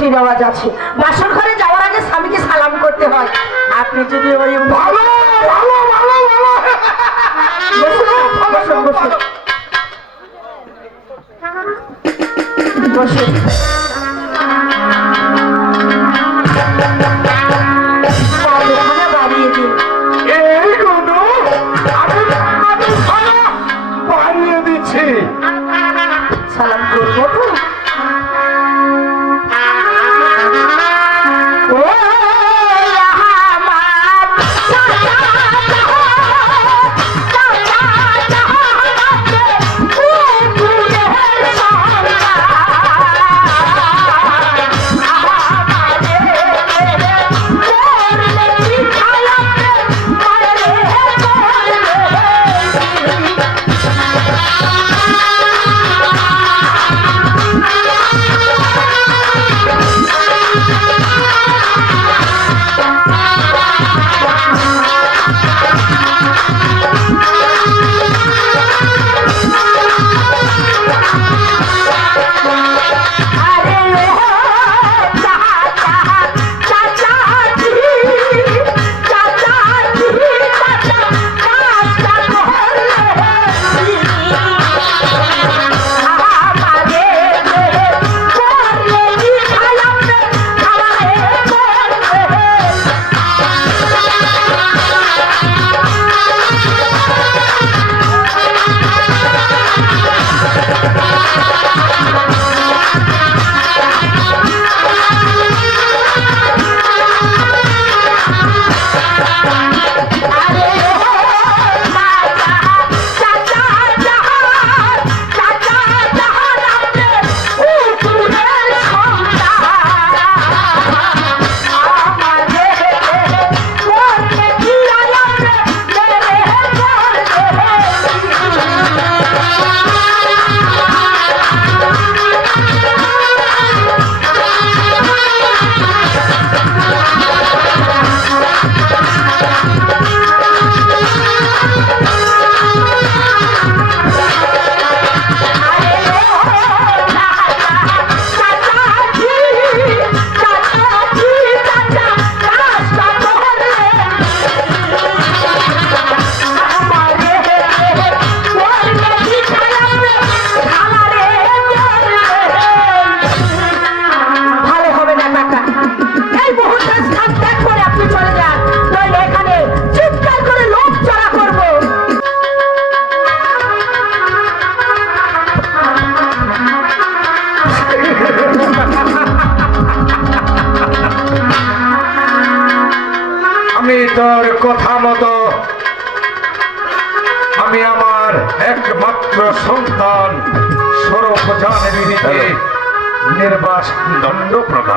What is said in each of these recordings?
একটি রেওয়াজ আছে বাসর ঘরে যাওয়ার আগে স্বামীকে সালাম করতে হয় আপনি যদি ওই ভালো ভালো ভালো ভালো বসুন, বসুন, বসুন। বসুন।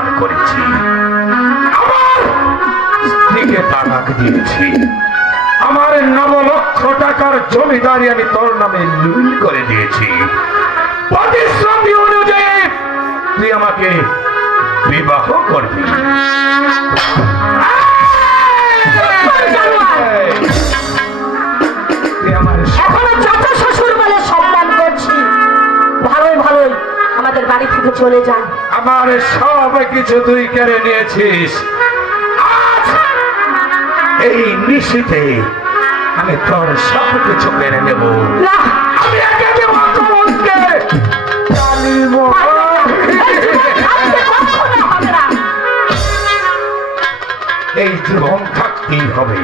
প্রদান করেছি। আমার স্ত্রীকে তালাক দিয়েছি। আমার নব লক্ষ টাকার জমিদারি আমি তোর নামে লুল করে দিয়েছি। প্রতিশ্রুতি অনুযায়ী তুই আমাকে বিবাহ করবি। ভালোই ভালোই আমাদের বাড়ি থেকে চলে যান। আমার সব কিছু তুই কেড়ে নিয়েছিস। এই নিশীতে আমি তোর সব কিছু কেড়ে নেব। আমি একে দেব তোমাকে। এই জীবন থাকতেই হবে।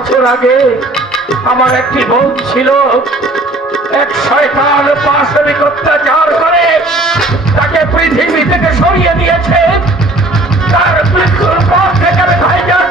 বছর আগে আমার একটি বোন ছিল। এক শয়তান পাশবিক অত্যাচার করে তাকে পৃথিবী থেকে সরিয়ে দিয়েছে। তার মৃত্যুর পর থেকে ভাইজান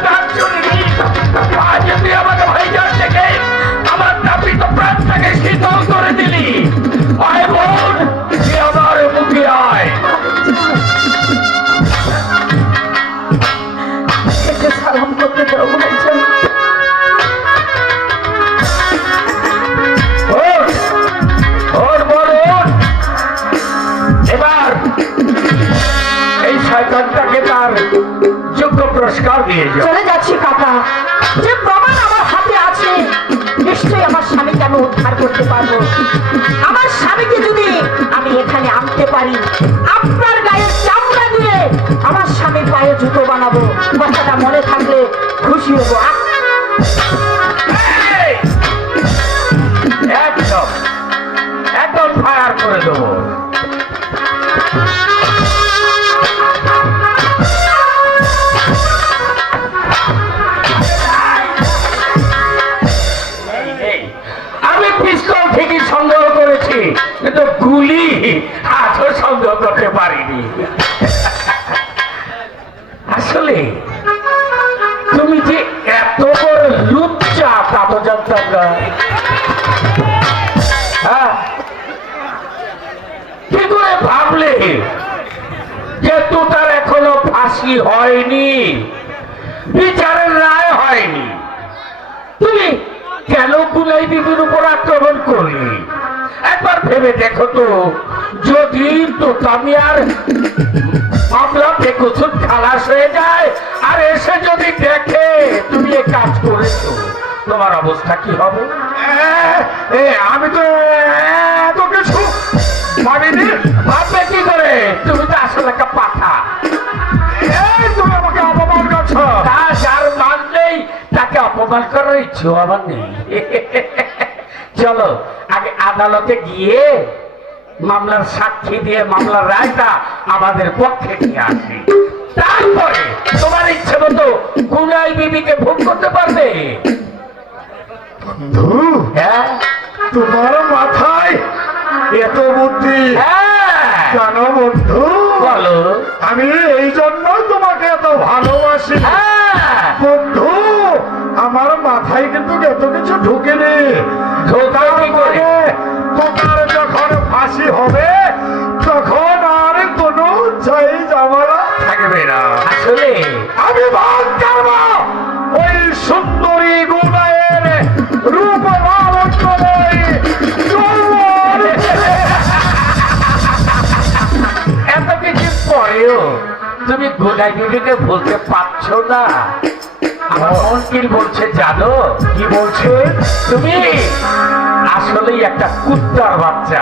খুশি হব কুলাই বিবির উপর আক্রমণ করলি একবার ভেবে দেখো তো যদি তো আমি আর মামলা বেকসুর খালাস হয়ে যায় আর এসে যদি দেখে তুমি এ কাজ করেছ তোমার অবস্থা কি হবে? আমি তো এত কিছু ভাবিনি। ভাববে কি করে? তুমি তো আসলে একটা পাঠা তাকে অপমান করার ইচ্ছেও আমার নেই। চলো আগে আদালতে গিয়ে মামলার সাক্ষী দিয়ে মামলার রায়টা আমাদের পক্ষে নিয়ে আসি। তারপরে তোমার ইচ্ছে মতো গুনাই বিবিকে ভোগ করতে পারবে। বন্ধু হ্যাঁ? তোমার মাথায় এত বুদ্ধি হ্যাঁ। জানো বন্ধু? বলো। আমি এই জন্যই তোমাকে এত ভালোবাসি। হ্যাঁ। আমার মাথায় কিন্তু এত কিছু ঢুকেনি। ধোকা কি করে মানে তোমার যখন ফাঁসি হবে তখন আর কোনো চাই যাওয়ারা থাকবে না। আসলে আমি ভাগ করব ওই সুন্দরী গুণায়ের রূপ লালনময়ী যৌবন। এত কিছু পরেও তুমি গোলাই বিবিকে বলতে পারছ না। আমার মন কি বলছে জানো? কি বলছে? তুমি আসলেই একটা কুত্তার বাচ্চা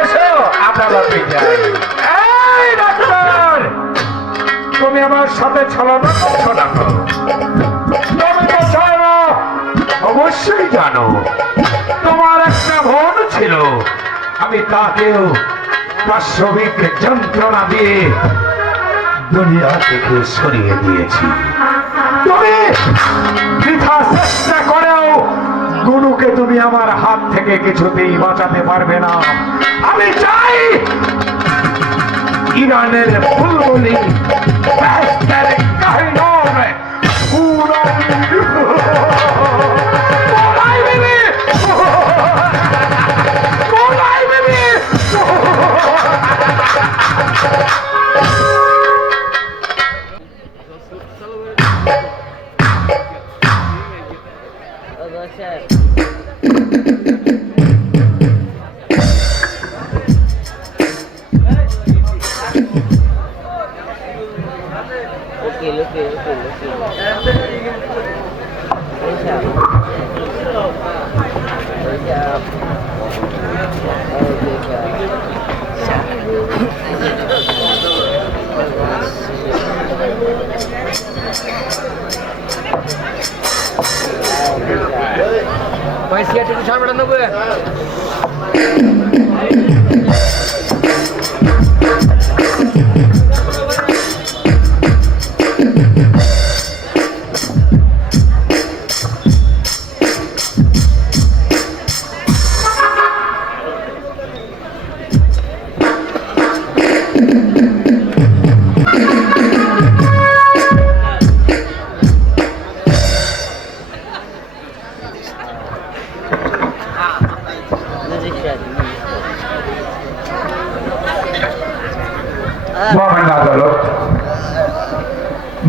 এসো আদালতে যাই তুমি আমার সাথে ছলনা করছ না তুমি তো জানো অবশ্যই জানো তোমার একটা বোন ছিল। আমি তাকেও পার্শ্ববিক যন্ত্রণা দিয়ে দুনিয়া থেকে সরিয়ে দিয়েছি? তুমি বৃথা চেষ্টা করেও গুরুকে তুমি আমার হাত থেকে কিছুতেই বাঁচাতে পারবে না। আমি চাই ইরানের ফুলগুলি पैसे नको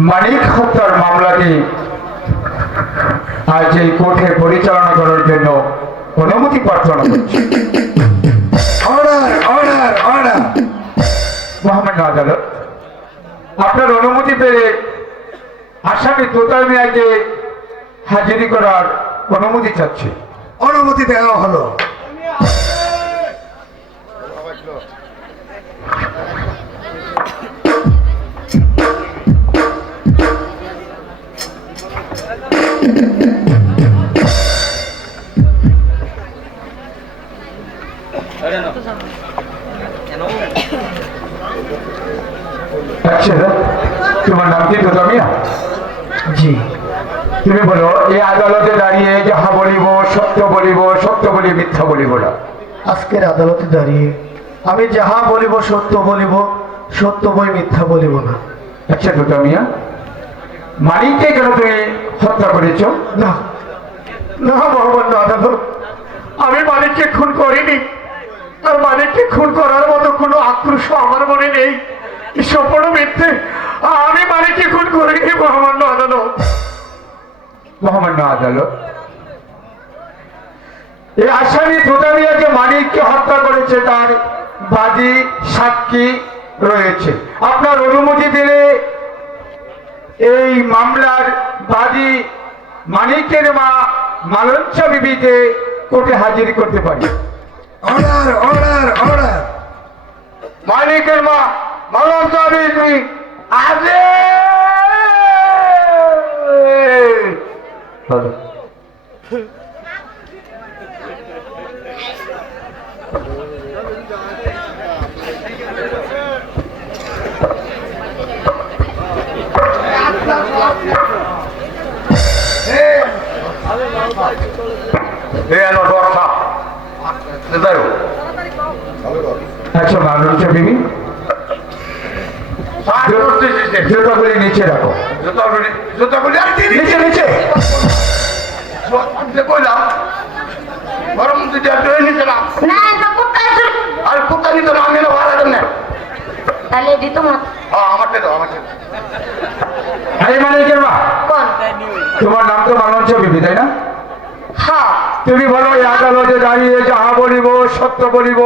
মানিক হত্যার মামলাটি আজ এই কোর্টে পরিচালনা করার জন্য অনুমতি প্রার্থনা করছি। মহামান্য আদালত আপনার অনুমতি পেয়ে আসামি তোতার মিয়াকে হাজিরি করার অনুমতি চাচ্ছি। অনুমতি দেওয়া হলো। তোমার নাম কি জি। তুমি বলো এই আদালতে দাঁড়িয়ে যাহা বলিব সত্য বলিব সত্য বলি মিথ্যা বলিব না। আজকের আদালতে দাঁড়িয়ে আমি যাহা বলিব সত্য বলিব সত্য বই মিথ্যা বলিব না। আচ্ছা তোতা মিয়া মানিককে কেন তুমি হত্যা করেছ? না। না মহামান্য আদালত আমি মালিককে খুন করিনি। আর মালিককে খুন করার মতো কোনো আক্রোশ আমার মনে নেই। এই আসামি যে মানিককে হত্যা করেছে তার বাদী সাক্ষী রয়েছে। আপনার অনুমতি দিলে এই মামলার বাদী মানিকের মা মালঞ্চা বিবিকে কোর্টে হাজির করতে পারি। অর্ডার অর্ডার অর্ডার মালিকের মা বিবি। আজে আচ্ছা মালঞ্চা বিবি? জুতোগুলি নিচে রাখো। জুতাগুলি নিচে নিচে। কইলাম গরম ধরে নিতে না? আর কোথা নিতে না আমি না ভাড়া দেন না। তাহলে দিত না দাও আমারটা আরে মালিকের মা। তোমার নাম তো মালঞ্চা বিবি তাই না? হ্যাঁ। তুমি বলো এই আদালতে দাঁড়িয়ে যাহা বলিব সত্য বলিব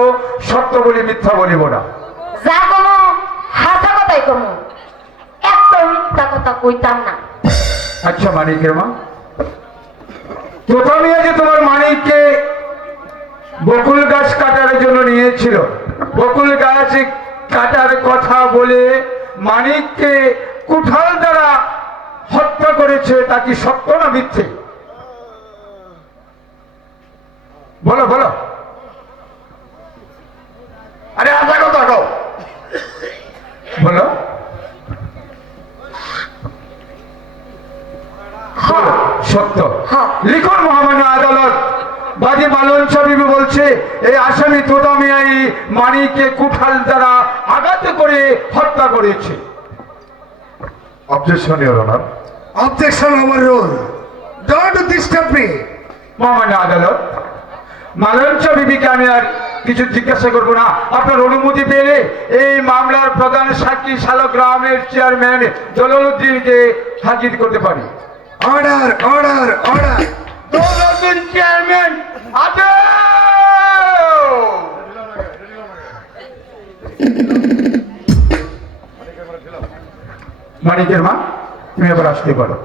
সত্য বলি মিথ্যা বলিব না। যা হাসা কথাই কোনো একটা মিথ্যা কথা কইতাম না। আচ্ছা মানিকের মা। প্রথমে যে তোমার মানিককে বকুল গাছ কাটার জন্য নিয়েছিল। বকুল গাছ কাটার কথা বলে মানিককে কুঠাল দ্বারা হত্যা করেছে, তা কি সত্য না মিথ্যে বলো বলো আরে আশা কথা কও বলো সত্য হ্যাঁ। লিখুন মহামান্য আদালত বাদী মালন বিবি বলছে এই আসামি তোদামিয়াই মানিককে কুঠাল দ্বারা আঘাত করে করেছে objection your honour Objection overruled. Don't disturb me. মহামান্য আদালত মালঞ্চ বিবিকে আমি আর কিছু জিজ্ঞাসা করব না আপনার অনুমতি পেলে এই মামলার প্রধান সাক্ষী শালক গ্রামের চেয়ারম্যান দলুদ্দিনকে হাজির করতে পারি Order, order, order. Daluddin chairman আছে মানিকের মা, তুমি এবার আসতে পারো।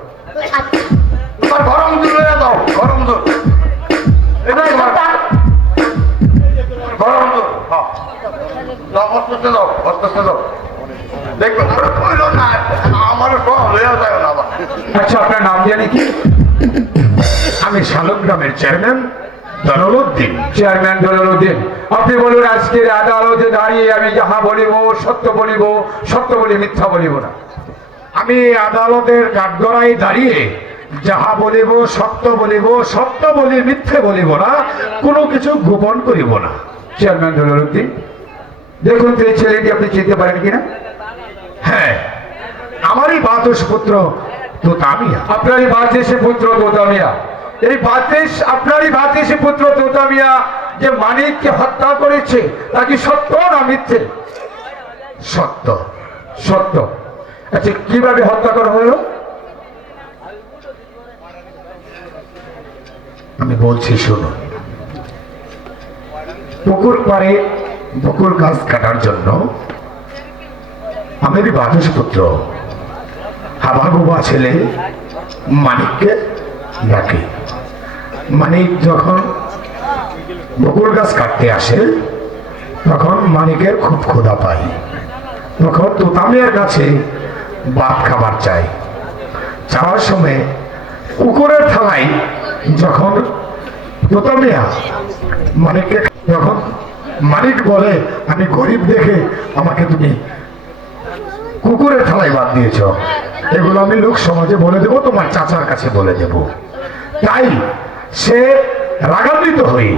গরম হয়ে দাও গরম দুধ। গরম। দাও আমার আচ্ছা আমি শালক গ্রামের চেয়ারম্যান দলুদ্দিন চেয়ারম্যান দলুদ্দিন আপনি বলুন আজকের আদালতে দাঁড়িয়ে আমি যাহা বলিব, সত্য বলিব, সত্য বলি, মিথ্যা বলিব না। আমি আদালতের কাঠগড়ায় দাঁড়িয়ে যাহা বলিব, সত্য বলিব, সত্য বলি, মিথ্যে বলিব না, কোনো কিছু গোপন করিব না। চেয়ারম্যান দলুদ্দিন দেখুন তো এই ছেলেটি আপনি চিনতে পারেন কিনা? হ্যাঁ আমারই বাদশ পুত্র তো তামিয়া আপনারই বাতেশে পুত্র তোতামিয়া। এই বাতেশ আপনারই বাতেশে পুত্র তোতামিয়া, যে মানিককে হত্যা করেছে, তা কি সত্য না মিথ্যে? সত্য সত্য। আচ্ছা কীভাবে হত্যা করা হলো? আমি বলছি, শুনুন। পুকুর পাড়ে বকুল গাছ কাটার জন্য আমারই বাদশ পুত্র হাবাগুবা ছেলে মানিককে ডাকে। মানিক যখন বকুল গাছ কাটতে আসে, তখন মানিকের খুব ক্ষুধা পায়। তখন তোতামিয়ার কাছে ভাত খাবার চাই। যাওয়ার সময় কুকুরের থালায় যখন মানিককে যখন মানিক বলে, আমি গরিব দেখে আমাকে তুমি কুকুরের থালায় বাদ দিয়েছ। এগুলো আমি লোক সমাজে বলে দেবো, তোমার চাচার কাছে বলে দেব। তাই সে রাগান্বিত হয়ে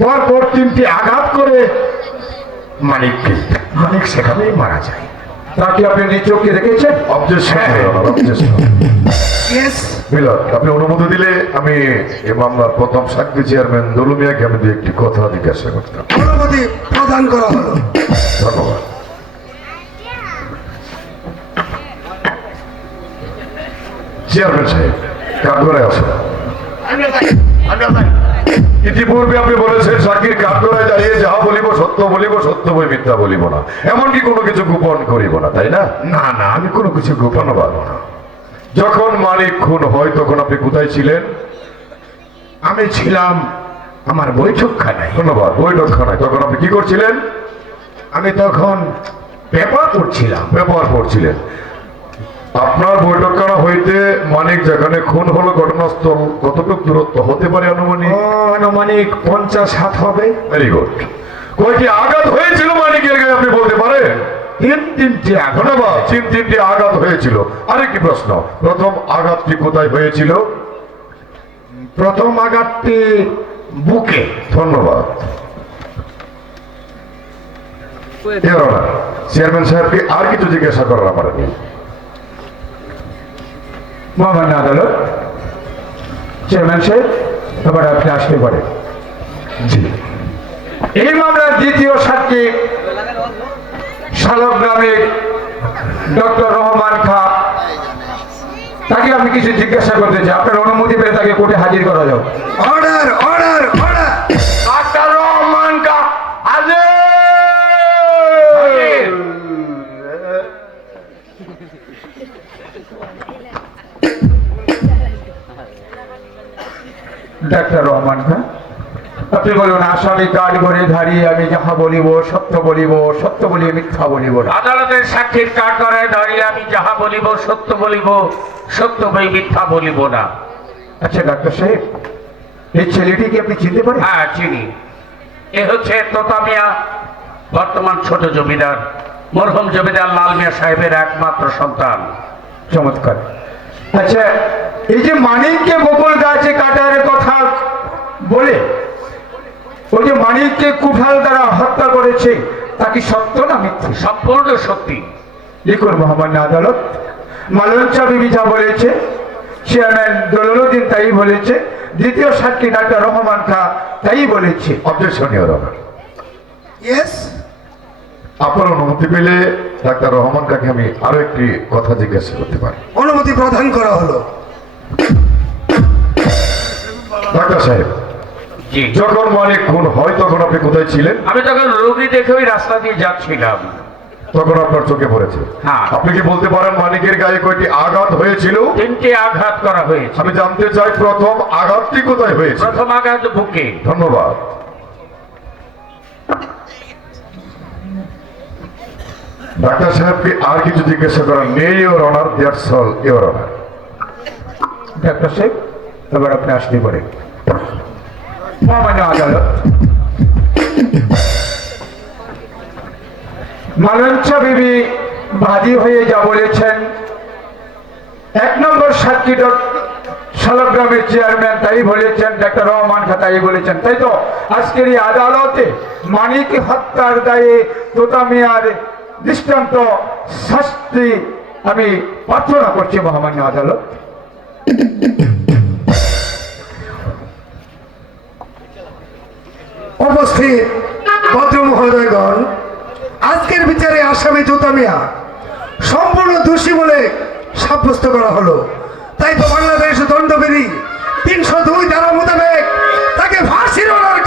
পর পর তিনটি আঘাত করে মানিককে। মানিক সেখানেই মারা যায়। তাকে আপনি নিজ চোখে দেখেছেন আপনি অনুমতি দিলে আমি মামলার প্রথম সাক্ষী চেয়ারম্যান দলুমিয়াকে আমি দু একটি কথা জিজ্ঞাসা করতাম। অনুমতি প্রদান করা হলো। ধন্যবাদ। চেয়ারম্যান সাহেব কাঠগড়ায় আসো ইতিপূর্বে আপনি বলেছেন সাক্ষীর কাঠগড়ায় দাঁড়িয়ে যাহা বলিব সত্য বলিব সত্য বই মিথ্যা বলিব না। এমনকি কোনো কিছু গোপন করিব না তাই না? না না আমি কোনো কিছু গোপন ধন্যবাদ যখন মালিক খুন হয় তখন আপনি কোথায় ছিলেন? আমি ছিলাম আমার বৈঠকখানায়। ধন্যবাদ বৈঠকখানায়। তখন আপনি কি করছিলেন? আমি তখন পেপার পড়ছিলাম। ব্যাপার পড়ছিলেন। আপনার বৈঠকখানা হইতে মানিক যেখানে খুন হলো ঘটনাস্থল কতটুকু দূরত্ব? হতে পারে আনুমানিক? আনুমানিক পঞ্চাশ হাত হবে। ভেরি গুড কয়টি আঘাত হয়েছিল মানিকের গায়ে আপনি বলতে পারেন? তিন তিনটি আঘাত। তিন তিনটি আঘাত হয়েছিল। আরেকটি প্রশ্ন প্রথম আঘাতটি কোথায় হয়েছিল? প্রথম আঘাতটি বুকে। ধন্যবাদ। চেয়ারম্যান সাহেবকে আর কিছু জিজ্ঞাসা করার আমার নেই। মহামান্য আদালত চেয়ারম্যান সাহেব এবার আপনি আসতে পারেন। জি। এই মামলার দ্বিতীয় সাক্ষী শালক গ্রামের ডক্টর রহমান খা। তাকে আমি কিছু জিজ্ঞাসা করতে চাই। আপনার অনুমতি পেলে তাকে কোর্টে হাজির করা যাও Order, order, order. Doctor Rahman Khan আপনি বলুন আসামি কাঠ করে দাঁড়িয়ে আমি যাহা বলিব সত্য বলিব সত্য বলিয়ে মিথ্যা বলিব আদালতের সাক্ষীর কাঠ করে দাঁড়িয়ে আমি যাহা বলিব সত্য বলিব সত্য বই মিথ্যা বলিব না। আচ্ছা ডাক্তার সাহেব এই ছেলেটিকে আপনি চিনতে পারেন? হ্যাঁ চিনি। এ হচ্ছে তোতা মিয়া বর্তমান ছোট জমিদার মরহুম জমিদার লাল মিয়া সাহেবের একমাত্র সন্তান। চমৎকার। আচ্ছা এই যে মানিককে বকুল গাছে কাটার কথা বলে ওই যে মানিককে কুঠাল দ্বারা হত্যা করেছে তা কি সত্য না মিথ্যে? সম্পূর্ণ সত্যি। লিখুন মহামান্য আদালত। মালঞ্চা বিবি যা বলেছে চেয়ারম্যান দলুদ্দিন তাই বলেছে দ্বিতীয় সাক্ষী ডাক্তার রহমান খা তাই বলেছে। অবজেকশন ইওর অনার ইয়েস আপনার অনুমতি পেলে ডাক্তার রহমান কাকে আমি আরও একটি কথা জিজ্ঞাসা করতে পারি। অনুমতি প্রদান করা হলো। ডাক্তার সাহেব যখন মানিক খুন হয় তখন আপনি কোথায় ছিলেন? আমি তখন রোগী দেখে ওই রাস্তা দিয়ে যাচ্ছিলাম। তখন আপনার চোখে পড়েছে। হ্যাঁ। আপনি কি বলতে পারেন মানিকের গায়ে কয়টি আঘাত হয়েছিল? তিনটে আঘাত করা হয়েছে। আমি জানতে চাই প্রথম আঘাতটি কোথায় হয়েছে? প্রথম আঘাত বুকে। ধন্যবাদ। ডাক্তার সাহেবকে আর কিছু জিজ্ঞাসা করার নেই your honour that's all your honour doctor সাহেব এবার আপনি আসতে পারেন। বিবি হয়ে যা বলেছেন। এক নম্বর সাক্ষী ডক- শালগ্রামের চেয়ারম্যান তাই বলেছেন, ডাক্তার রহমান খা তাই বলেছেন, তাই তো? আজকের এই আদালতে মানিক হত্যার দায়ে তোতা মিয়ার দৃষ্টান্ত শাস্তি আমি প্রার্থনা করছি মহামান্য আদালত। উপস্থিত ভদ্র মহোদয়গণ, আজকের বিচারে আসামি জুতামিয়া সম্পূর্ণ দোষী বলে সাব্যস্ত করা হলো। তাই তো বাংলাদেশ দণ্ডবিধি তিনশো দুই ধারা মোতাবেক তাকে ফাঁসির ওনার